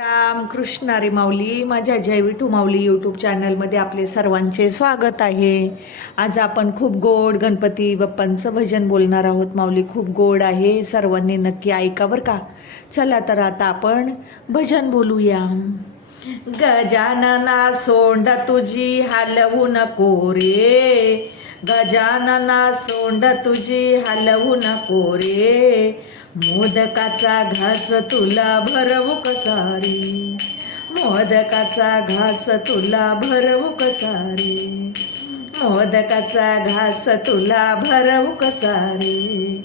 राम कृष्ण रे माऊली माझ्या जय विठू माऊली यूट्यूब चॅनलमध्ये आपले सर्वांचे स्वागत आहे. आज आपण खूप गोड गणपती बाप्पांचं भजन बोलणार आहोत. माऊली खूप गोड आहे. सर्वांनी नक्की ऐका बरं का? चला तर आता आपण भजन बोलूया. गजानना सोंड तुझी हलवू नको रे. गजानना सोंड तुझी हलवू नको रे. मोदकाचा घास तुला भरवू कसारी? मोदकाचा घास तुला भरवू कसारी? मोदकाचा घास तुला भरवू कसारी?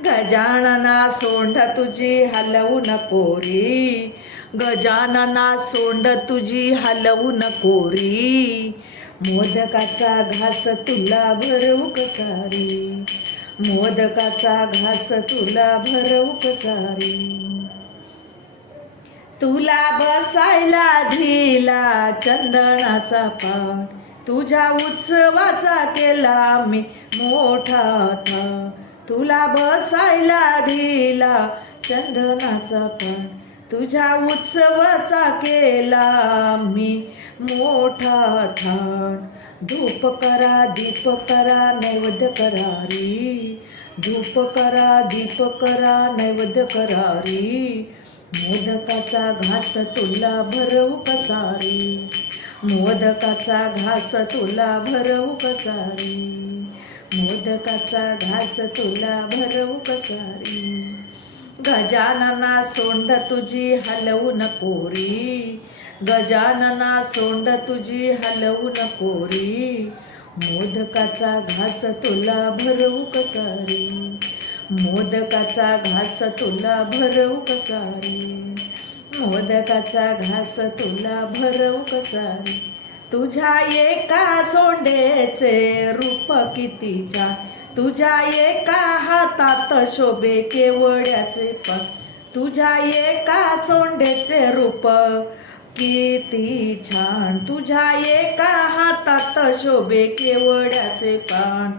गजानना सोंड तुझी हलवू नको रे. गजानना सोंड तुझी हलवू नको रे. मोदकाचा घास तुला भरवू कसारी? मोदकाचा घास तुला भरवू कसारी तुला बसायला दिला चंदनाचा पाठ तुझ्या उत्सवाचा केला मी मोठा था तुला बसायला धीला चंदनाचा पाठ तुझ्या उत्सवाचा केला मी मोठा थाट धूप करा दीप करा नैवेद्य करारी धूप करा दीप करा नैवेद्य करारी मोदकाचा घास तुला भरवू कसा रे? मोदकाचा घास तुला भरवू कसा रे? मोदकाचा घास तुला भरवू कसा रे? गजानना सोंड तुझी हलवू नको रे. गजानना सोंड तुझी हलवू नकोरी मोदकाचा घास तुला भरवू कसा रे मोदकाचा घास तुला भरवू कसा रे मोदकाचा घास तुला भरवू कसा रे तुझ्या एका सोंडेचे रूप कितीच्या? तुझ्या एका हातात शोभे केवड्याचे पण तुझ्या एका सोंडेचे रूप किती छान. तुझ्या एका हातात शोभे केवड्याचे पान.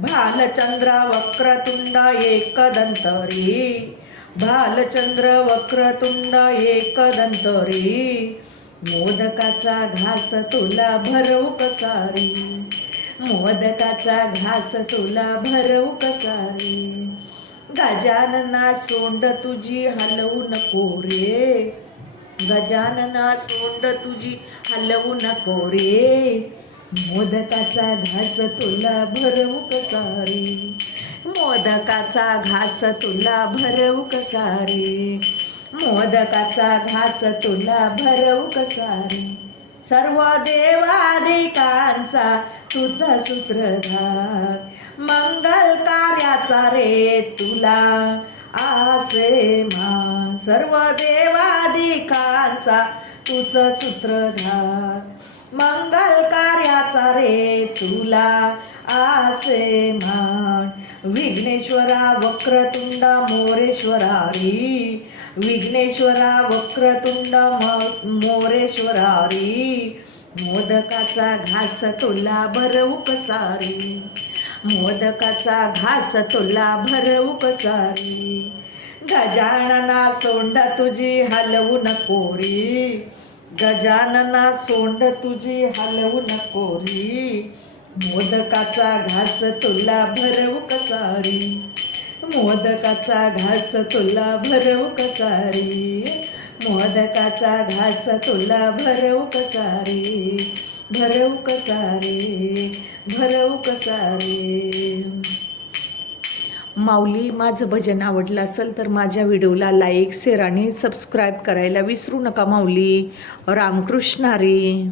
भालचंद्र वक्रतुंड एक दंतरी भालचंद्र वक्रतुंड एक दंतरी मोदकाचा घास तुला भरवू कसारी. मोदकाचा घास तुला भरवू कसारी. गजानना सोंड तुझी हलवू नको रे. गजानना सोंड तुझी हलवू नको रे. मोदकाचा घास तुला भरवू कसा रे? मोदकाचा घास तुला भरवू कसा रे? मोदकाचा घास तुला भरवू कसा रे? सर्व देवादिकांचा तुझा सूत्रधार. मंगल कार्याचा रे तुला. आसे मान सर्व देवाधिकांचा तुझं सूत्रधार मंगल कार्याचा रे तुला आसे मान विघ्नेश्वरा वक्रतुंड मोरेश्वरारी विघ्नेश्वरा वक्रतुंड मोरेश्वरारी मोदकाचा घास तुला बर कसा रे मोदकाचा घास तुला भरवू कसारी गजानना सोंड तुझी हलवू नकोरी गजानना सोंड तुझी हलवू नकोरी मोदकाचा घास तुला भरवू कसारी मोदकाचा घास तुला भरवू कसारी मोदकाचा घास तुला भरवू कसारी भरव कसा रे भरव कसा रे माऊली माझं भजन आवडलं असेल तर माझ्या व्हिडिओला लाईक शेअर आणि सबस्क्राईब करायला विसरू नका माऊली. रामकृष्ण रे